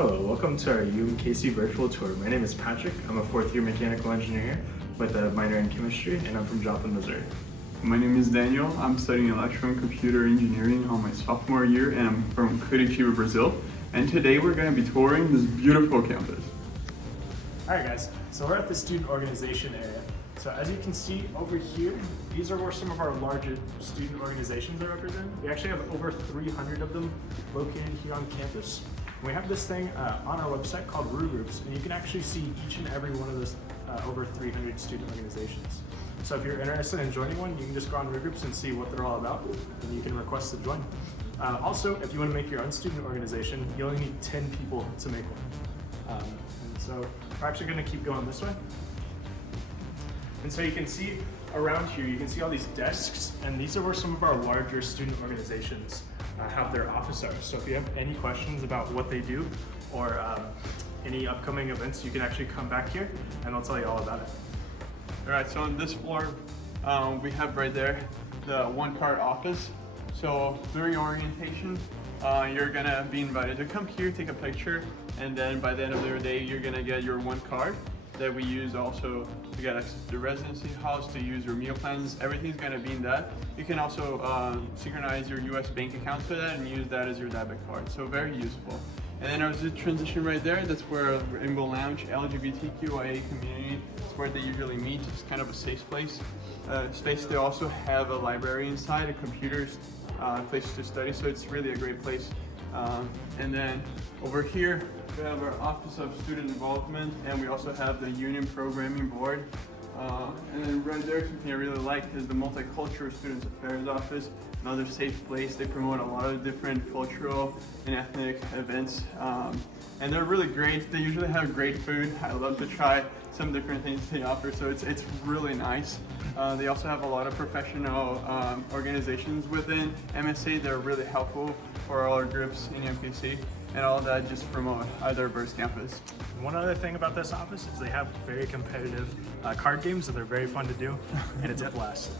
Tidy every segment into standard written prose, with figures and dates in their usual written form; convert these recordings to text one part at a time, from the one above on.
Hello, welcome to our UMKC virtual tour. My name is Patrick. I'm a fourth year mechanical engineer here with a minor in chemistry, and I'm from Joplin, Missouri. My name is Daniel. I'm studying electrical and computer engineering on my sophomore year, and I'm from Curitiba, Brazil. And today we're going to be touring this beautiful campus. Alright guys, so we're at the student organization area. So as you can see over here, these are where some of our larger student organizations are represented. We actually have over 300 of them located here on campus. We have this thing on our website called RU Groups, and you can actually see each and every one of those over 300 student organizations. So if you're interested in joining one, you can just go on RU Groups and see what they're all about, and you can request to join. Also, if you want to make your own student organization, you only need 10 people to make one. And so we're actually going to keep going this way. And so you can see around here, you can see all these desks, and these are where some of our larger student organizations have their office hours. So if you have any questions about what they do or any upcoming events, you can actually come back here and they'll tell you all about it. All right, so on this floor, we have right there the one-card office. So during orientation, you're gonna be invited to come here, take a picture, and then by the end of your day, you're gonna get your one card that we use also to get access to the residency house, to use your meal plans. Everything's gonna be in that. You can also synchronize your US bank account to that and use that as your debit card. So very useful. And then there's a transition right there. That's where Rainbow Lounge, LGBTQIA community, it's where they usually meet. It's kind of a safe place. They also have a library inside, a computers, place to study. So it's really a great place. And then over here, we have our Office of Student Involvement, and we also have the Union Programming Board. And then right there, something I really like is the Multicultural Students Affairs Office, another safe place. They promote a lot of different cultural and ethnic events. And they're really great. They usually have great food. I love to try some different things they offer, so it's really nice. They also have a lot of professional organizations within MSA that are really helpful for all our groups in UMKC, and all that just promote a diverse campus. One other thing about this office is they have very competitive card games, and they're very fun to do, and it's a blast.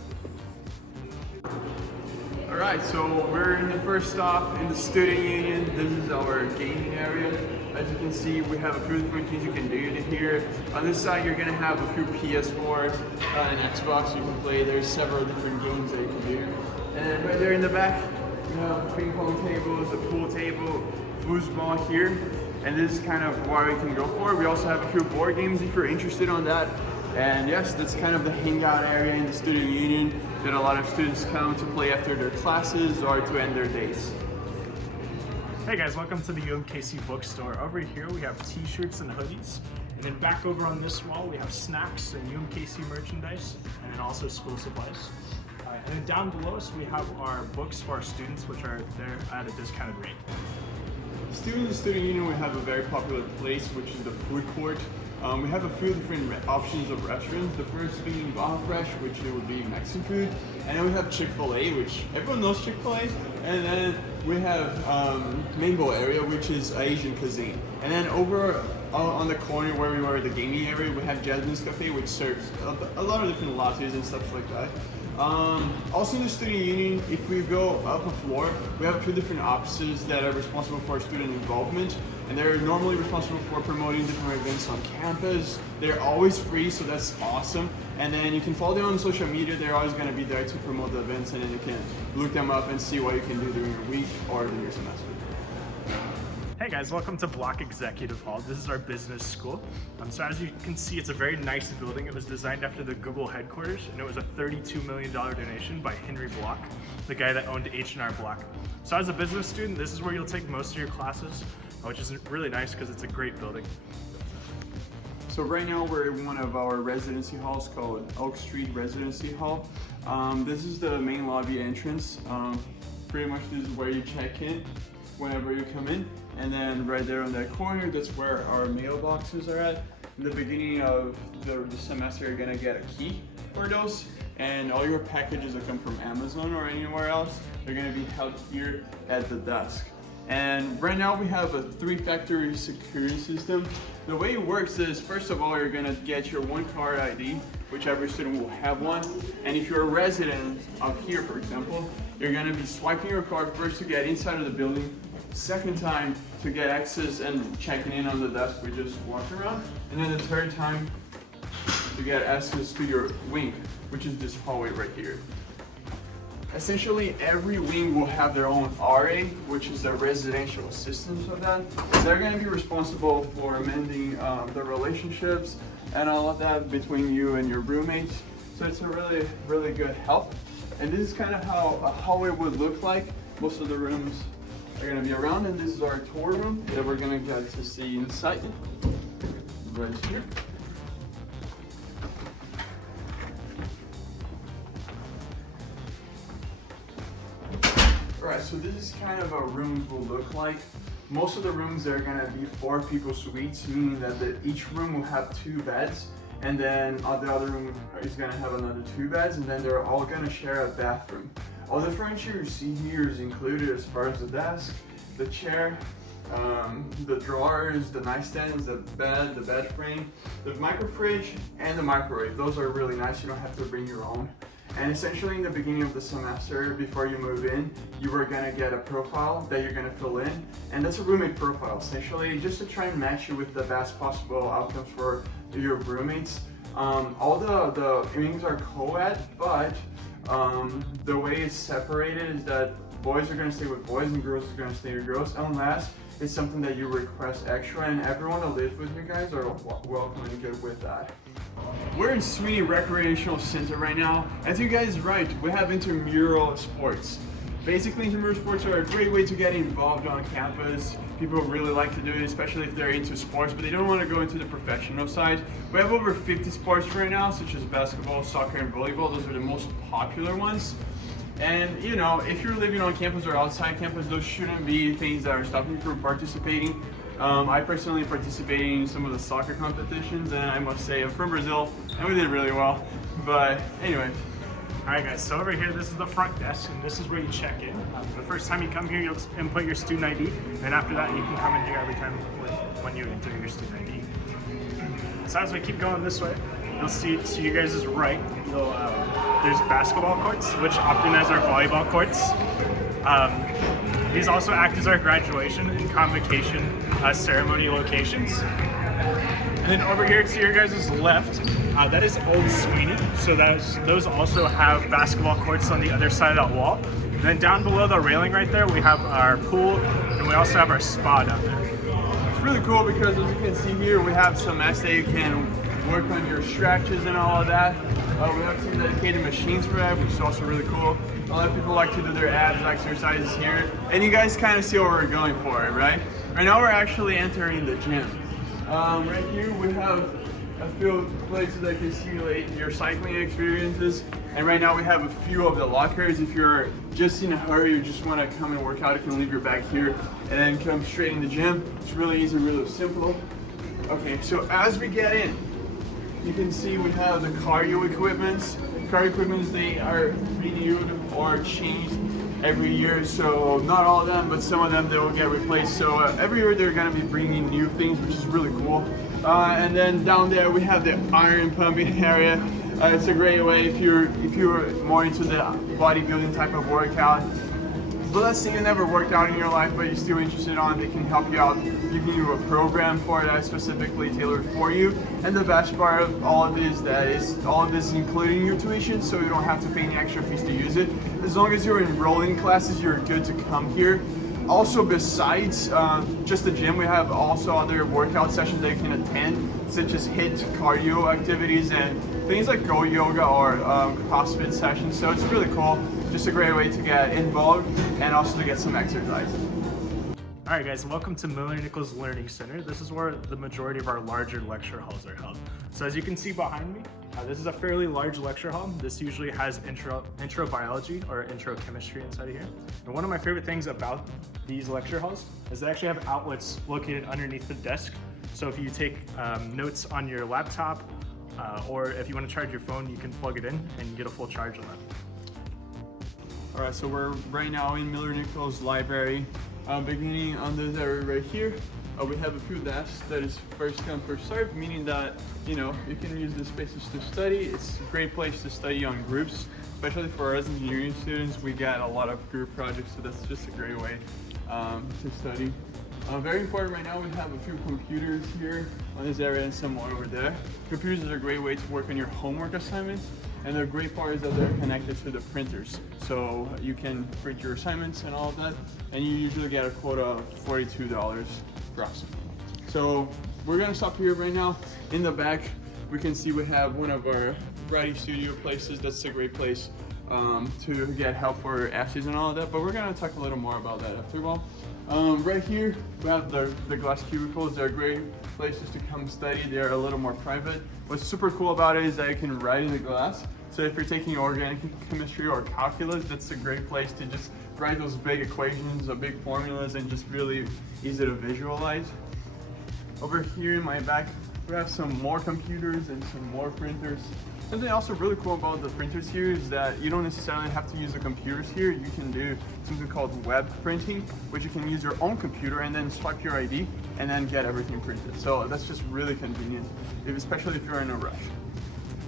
All right, so we're in the first stop in the student union. This is our gaming area. As you can see, we have a few different things you can do to here. On this side, you're gonna have a few PS4s, an Xbox you can play. There's several different games that you can do. And then right there in the back, you have ping pong tables, a pool table, foosball here. And this is kind of what we can go for. We also have a few board games if you're interested on that. And yes, that's kind of the hangout area in the student union that a lot of students come to play after their classes or to end their days. Hey guys, welcome to the UMKC bookstore. Over here we have t-shirts and hoodies. And then back over on this wall we have snacks and UMKC merchandise, and then also school supplies. And then down below us we have our books for our students, which are there at a discounted rate. Still in the student union, we have a very popular place, which is the food court. We have a few different options of restaurants. The first being Baja Fresh, which it would be Mexican food. And then we have Chick-fil-A, which everyone knows Chick-fil-A. And then we have Mango area, which is Asian cuisine. And then over on the corner where we were at the gaming area, we have Jasmine's Cafe, which serves a lot of different lattes and stuff like that. Also in the student union, if we go up a floor, we have a few different offices that are responsible for student involvement, and they're normally responsible for promoting different events on campus. They're always free, so that's awesome. And then you can follow them on social media. They're always going to be there to promote the events, and then you can look them up and see what you can do during your week or during your semester. Hey guys, welcome to Bloch Executive Hall. This is our business school. So as you can see, it's a very nice building. It was designed after the Google headquarters, and it was a $32 million donation by Henry Bloch, the guy that owned H&R Block. So as a business student, this is where you'll take most of your classes, which is really nice because it's a great building. So right now we're in one of our residency halls called Oak Street Residency Hall. This is the main lobby entrance. Pretty much this is where you check in whenever you come in. And then right there on that corner, that's where our mailboxes are at. In the beginning of the semester, you're gonna get a key for those. And all your packages that come from Amazon or anywhere else, they're gonna be held here at the desk. And right now we have a 3-factor security system. The way it works is, first of all, you're gonna get your one card ID, which every student will have one. And if you're a resident of here, for example, you're gonna be swiping your card first to get inside of the building. Second time, to get access and checking in on the desk, we just walk around. And then the third time, to get access to your wing, which is this hallway right here. Essentially, every wing will have their own RA, which is the residential assistants of that. They're going to be responsible for mending the relationships and all of that between you and your roommates. So it's a really, really good help. And this is kind of how a hallway would look like. Most of the rooms are going to be around, and this is our tour room that we're going to get to see inside. Right here. Alright, so this is kind of how rooms will look like. Most of the rooms are going to be 4-people suites, meaning that each room will have 2 beds, and then the other room is going to have another 2 beds, and then they're all going to share a bathroom. All the furniture you see here is included as far as the desk, the chair, the drawers, the nightstands, the bed, the bed frame, the micro fridge, and the microwave. Those are really nice. You don't have to bring your own. And essentially in the beginning of the semester, before you move in, you are going to get a profile that you're going to fill in. And that's a roommate profile, essentially, just to try and match you with the best possible outcomes for your roommates. All the wings are co-ed, but the way it's separated is that boys are going to stay with boys and girls are going to stay with girls, unless it's something that you request extra, and everyone that lives with you guys are welcome and good with that. We're in Sweeney Recreational Center right now. As you guys right, we have intramural sports. Basically, intramural sports are a great way to get involved on campus. People really like to do it, especially if they're into sports, but they don't want to go into the professional side. We have over 50 sports right now, such as basketball, soccer, and volleyball. Those are the most popular ones. And you know, if you're living on campus or outside campus, those shouldn't be things that are stopping you from participating. I personally participated in some of the soccer competitions, and I must say I'm from Brazil, and we did really well. But anyways. Alright guys, so over here, this is the front desk, and this is where you check in. The first time you come here, you'll input your student ID, and after that, you can come in here every time when you enter your student ID. So as we keep going this way, you'll see to you guys' right, there's basketball courts, which often as our volleyball courts. These also act as our graduation and convocation ceremony locations. And then over here to your guys' left, that is Old Sweeney. So those also have basketball courts on the other side of that wall. And then down below the railing right there, we have our pool, and we also have our spa down there. It's really cool because as you can see here, we have some mats that you can work on your stretches and all of that. We have some dedicated machines for that, which is also really cool. A lot of people like to do their abs exercises here. And you guys kind of see what we're going for, right? Right now we're actually entering the gym. Right here we have a few places that can simulate your cycling experiences. And right now we have a few of the lockers. If you're just in a hurry, you just want to come and work out, you can leave your bag here and then come straight in the gym. It's really easy, really simple. Okay, so as we get in, you can see we have the cardio equipments. Cardio equipments, they are renewed or changed every year, so not all of them, but some of them they will get replaced. So every year they're going to be bringing new things, which is really cool. And then down there we have the iron pumping area. It's a great way if you're more into the bodybuilding type of workout. But let's say you never worked out in your life, but you're still interested on, they can help you out, giving you a program for that specifically tailored for you. And the best part of all of this, all of this is including your tuition, so you don't have to pay any extra fees to use it. As long as you're enrolling in classes, you're good to come here. Also, besides just the gym, we have also other workout sessions that you can attend, such as HIIT cardio activities and things like Go Yoga or CrossFit sessions. So it's really cool. Just a great way to get involved and also to get some exercise. All right, guys, welcome to Miller-Nichols Learning Center. This is where the majority of our larger lecture halls are held. So as you can see behind me, this is a fairly large lecture hall. This usually has intro biology or intro chemistry inside of here. And one of my favorite things about these lecture halls is they actually have outlets located underneath the desk. So if you take notes on your laptop or if you want to charge your phone, you can plug it in and get a full charge on that. All right, so we're right now in Miller-Nichols Library. Beginning on this area right here, we have a few desks that is first come, first served, meaning that, you know, you can use the spaces to study. It's a great place to study on groups, especially for us engineering students. We get a lot of group projects, so that's just a great way to study. Very important right now, we have a few computers here on this area and some more over there. Computers are a great way to work on your homework assignments, and the great part is that they're connected to the printers. So you can print your assignments and all of that, and you usually get a quota of $42 approximately. So we're gonna stop here right now. In the back, we can see we have one of our writing studio places. That's a great place to get help for essays and all of that, but we're gonna talk a little more about that after a while. Right here, we have the glass cubicles. They're great places to come study. They're a little more private. What's super cool about it is that you can write in the glass. So if you're taking organic chemistry or calculus, that's a great place to just write those big equations or big formulas and just really easy to visualize. Over here in my back, we have some more computers and some more printers. Something also really cool about the printers here is that you don't necessarily have to use the computers here. You can do something called web printing, which you can use your own computer and then swipe your ID and then get everything printed. So that's just really convenient, especially if you're in a rush.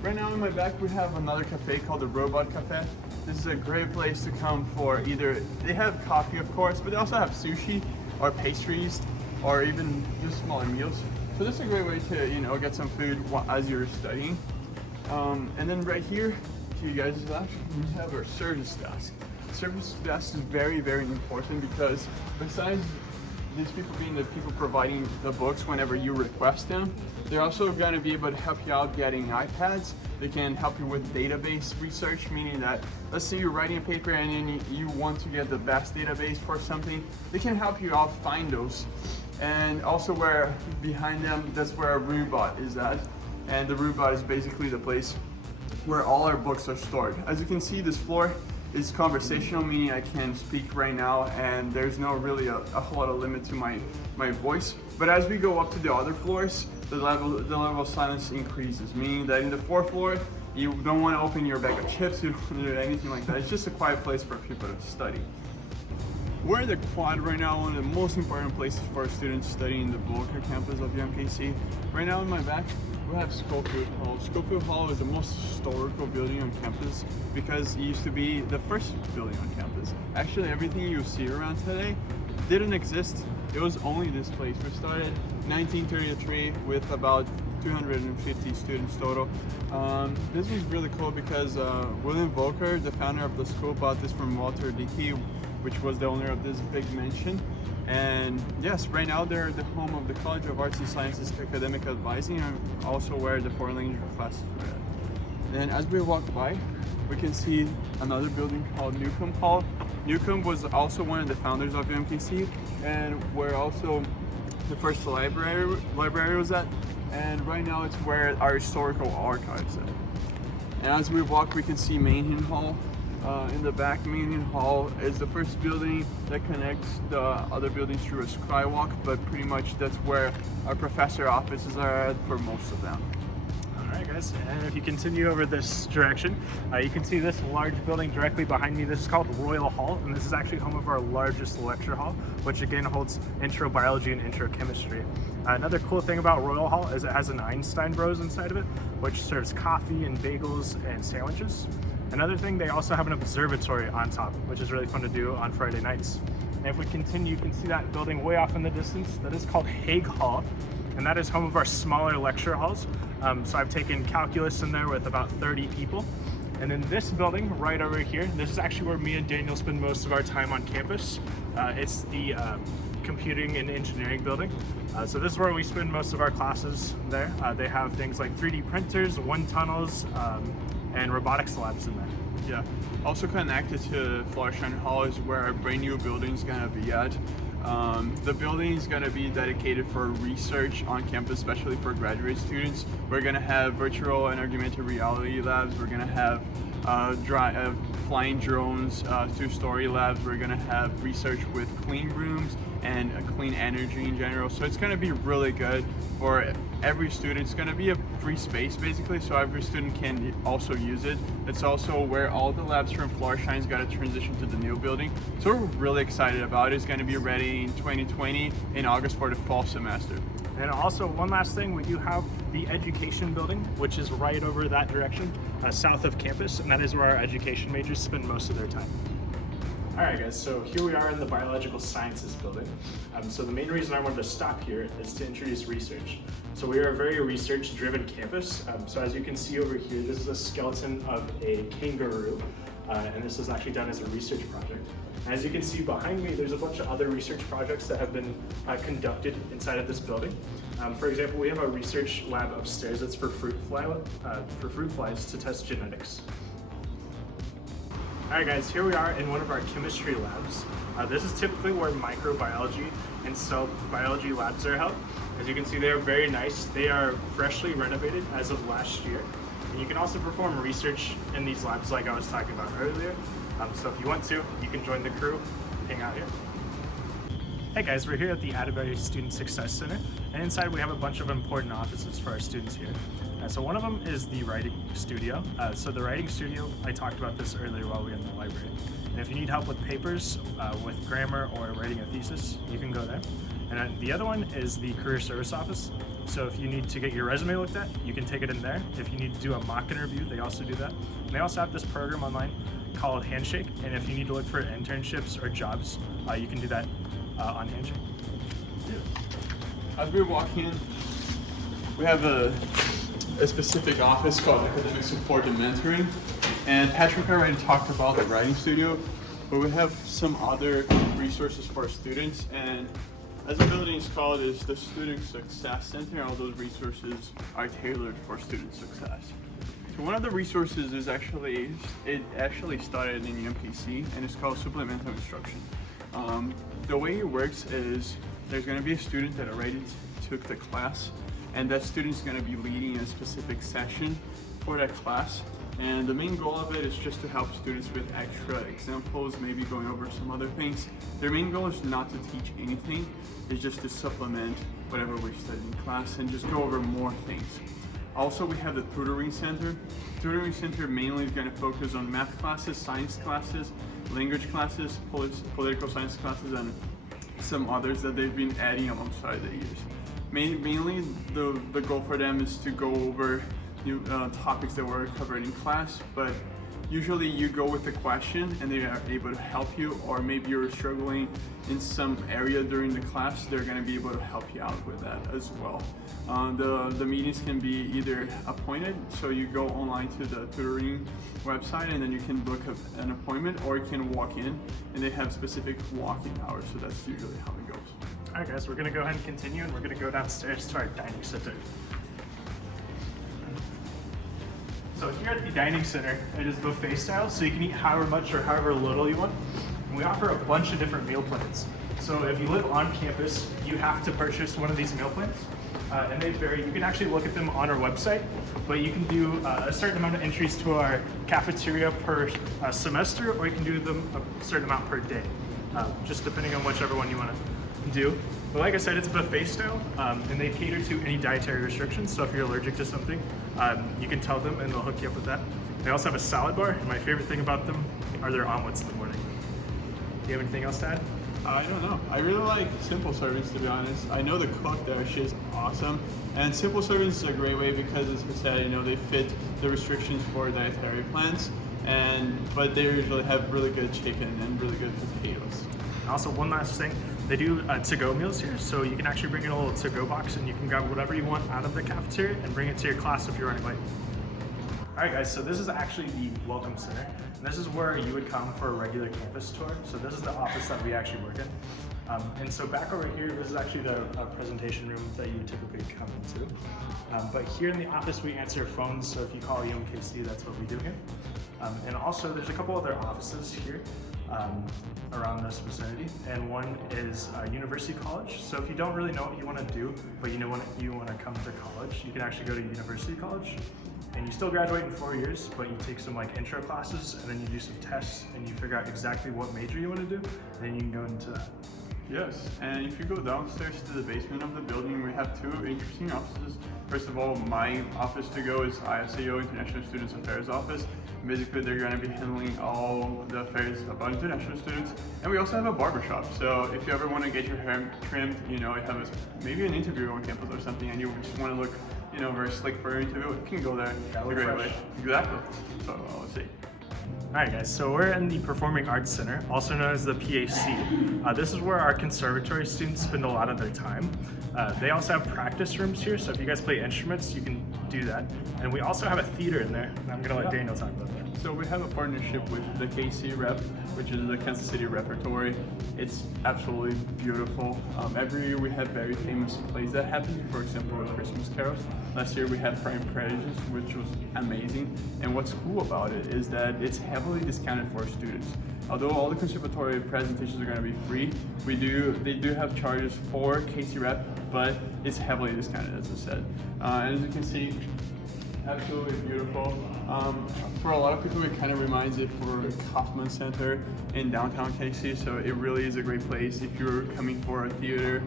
Right now in my back, we have another cafe called the Robot Cafe. This is a great place to come for either, they have coffee of course, but they also have sushi or pastries or even just smaller meals. So this is a great way to, you know, get some food as you're studying. And then right here, to you guys' left, we have our service desk. Service desk is very, very important because besides these people being the people providing the books whenever you request them, they're also going to be able to help you out getting iPads. They can help you with database research, meaning that let's say you're writing a paper and then you want to get the best database for something, they can help you out find those. And also where behind them, that's where our robot is at. And the robot is basically the place where all our books are stored. As you can see, this floor is conversational, meaning I can speak right now and there's no really a whole lot of limit to my voice. But as we go up to the other floors, the level of silence increases, meaning that in the fourth floor, you don't want to open your bag of chips, you don't want to do anything like that. It's just a quiet place for people to study. We're in the quad right now, one of the most important places for students studying the Bloch campus of UMKC. Right now in my back, we have Schofield Hall. Schofield Hall is the most historical building on campus because it used to be the first building on campus. Actually, everything you see around today didn't exist. It was only this place. We started 1933 with about 250 students total. This was really cool because William Volker, the founder of the school, bought this from Walter Dickey, which was the owner of this big mansion. And yes, right now they're the home of the College of Arts and Sciences Academic Advising and also where the foreign language classes were at. And as we walk by, we can see another building called Newcomb Hall. Newcomb was also one of the founders of UMKC and where also the first library was at. And right now it's where our historical archives are. And as we walk, we can see Mainhan Hall. In the back, Mainhan Hall is the first building that connects the other buildings through a skywalk, but pretty much that's where our professor offices are at for most of them. Alright guys, and if you continue over this direction, you can see this large building directly behind me. This is called Royal Hall, and this is actually home of our largest lecture hall, which again holds intro biology and intro chemistry. Another cool thing about Royal Hall is it has an Einstein Bros inside of it, which serves coffee and bagels and sandwiches. Another thing, they also have an observatory on top, which is really fun to do on Friday nights. And if we continue, you can see that building way off in the distance. That is called Haig Hall, and that is home of our smaller lecture halls. So I've taken calculus in there with about 30 people. And then this building right over here, this is actually where me and Daniel spend most of our time on campus. It's the computing and engineering building. So this is where we spend most of our classes there. They have things like 3D printers, wind tunnels, and robotics labs in there. Yeah, also connected to Florsheim Hall is where our brand new building is gonna be at. The building is gonna be dedicated for research on campus, especially for graduate students. We're gonna have virtual and augmented reality labs. We're gonna have flying drones, two-story labs. We're gonna have research with clean rooms and clean energy in general. So it's gonna be really good for every student. It's gonna be a free space basically, so every student can also use it. It's also where all the labs from Florsheim's got to transition to the new building. So we're really excited about it. It's gonna be ready in 2020 in August for the fall semester. And also one last thing, we do have the education building, which is right over that direction, south of campus, and that is where our education majors spend most of their time. Alright guys, so here we are in the Biological Sciences building. So the main reason I wanted to stop here is to introduce research. So we are a very research-driven campus. So as you can see over here, this is a skeleton of a kangaroo, and this was actually done as a research project. And as you can see behind me, there's a bunch of other research projects that have been conducted inside of this building. For example, we have a research lab upstairs that's for fruit flies to test genetics. Alright guys, here we are in one of our chemistry labs. This is typically where microbiology and cell biology labs are held. As you can see, they are very nice. They are freshly renovated as of last year. And you can also perform research in these labs like I was talking about earlier. So if you want to, you can join the crew, hang out here. Hey guys, we're here at the Atterbury Student Success Center, and inside we have a bunch of important offices for our students here. So one of them is the writing studio. So the writing studio, I talked about this earlier while we were in the library. And if you need help with papers, with grammar, or writing a thesis, you can go there. And the other one is the career service office. So if you need to get your resume looked at, you can take it in there. If you need to do a mock interview, they also do that. And they also have this program online called Handshake. And if you need to look for internships or jobs, you can do that on Handshake. As we walk in, we have a specific office called Academic Support and Mentoring. And Patrick already talked about the writing studio, but we have some other resources for students. And as the building is called, is the Student Success Center. All those resources are tailored for student success. So one of the resources is actually started in UMKC, and it's called Supplemental Instruction. The way it works is there's going to be a student that already took the class, and that student is going to be leading a specific session for that class. And the main goal of it is just to help students with extra examples, maybe going over some other things. Their main goal is not to teach anything, it's just to supplement whatever we studied in class and just go over more things. Also, we have the tutoring center. Tutoring center mainly is going to focus on math classes, science classes, language classes, political science classes, and some others that they've been adding alongside the years. Mainly, the goal for them is to go over new topics that were covered in class, but usually you go with a question and they are able to help you, or maybe you're struggling in some area during the class, they're going to be able to help you out with that as well. The meetings can be either appointed, so you go online to the tutoring website and then you can book an appointment, or you can walk in and they have specific walk-in hours, so that's usually how it goes. Alright guys, we're going to go ahead and continue, and we're going to go downstairs to our dining center. So here at the dining center, it is buffet style, so you can eat however much or however little you want. And we offer a bunch of different meal plans. So if you live on campus, you have to purchase one of these meal plans. And they vary. You can actually look at them on our website, but you can do a certain amount of entries to our cafeteria per semester, or you can do them a certain amount per day, just depending on whichever one you want to do. But like I said, it's buffet style, and they cater to any dietary restrictions. So if you're allergic to something, you can tell them and they'll hook you up with that. They also have a salad bar, and my favorite thing about them are their omelets in the morning. Do you have anything else to add? I don't know. I really like simple servings, to be honest. I know the cook there, she's awesome. And simple servings is a great way because, as I said, they fit the restrictions for dietary plans, but they usually have really good chicken and really good potatoes. Also, one last thing, they do to-go meals here, so you can actually bring in a little to-go box and you can grab whatever you want out of the cafeteria and bring it to your class if you're running late. Alright guys, so this is actually the Welcome Center, and this is where you would come for a regular campus tour. So this is the office that we actually work in. And so back over here, this is actually the presentation room that you would typically come into. But here in the office, we answer phones, so if you call UMKC, that's what we do here. And also, there's a couple other offices here around this vicinity, and one is University College. So if you don't really know what you want to do, but you want to come to college, you can actually go to University College, and you still graduate in 4 years, but you take some intro classes, and then you do some tests, and you figure out exactly what major you want to do, and then you can go into that. Yes, and if you go downstairs to the basement of the building, we have two interesting offices. First of all, my office to go is ISAO, International Students Affairs Office. Basically, they're going to be handling all the affairs about international students. And we also have a barbershop, so if you ever want to get your hair trimmed, you have maybe an interview on campus or something, and you just want to look, very slick for your interview, you can go there. It's a great way. Exactly. So let's see. Alright guys, so we're in the Performing Arts Center, also known as the PAC. This is where our conservatory students spend a lot of their time. They also have practice rooms here, so if you guys play instruments, you can do that. And we also have a theater in there. I'm gonna let Daniel talk about that. So we have a partnership with the KC Rep, which is the Kansas City Repertory. It's absolutely beautiful. Every year we have very famous plays that happen, for example, with Christmas carols. Last year we had Pride and Prejudice, which was amazing. And what's cool about it is that it's heavily discounted for students. Although all the conservatory presentations are going to be free, they do have charges for KC Rep, but it's heavily discounted, as I said. And as you can see, absolutely beautiful. For a lot of people, it kind of reminds it for Kaufman Center in downtown KC, so it really is a great place if you're coming for a theater.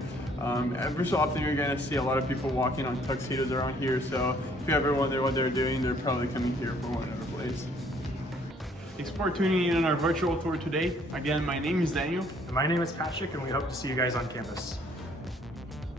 Every so often, you're going to see a lot of people walking on tuxedos around here, so if you ever wonder what they're doing, they're probably coming here for one other place. Thanks for tuning in on our virtual tour today. Again, my name is Daniel. And my name is Patrick, and we hope to see you guys on campus.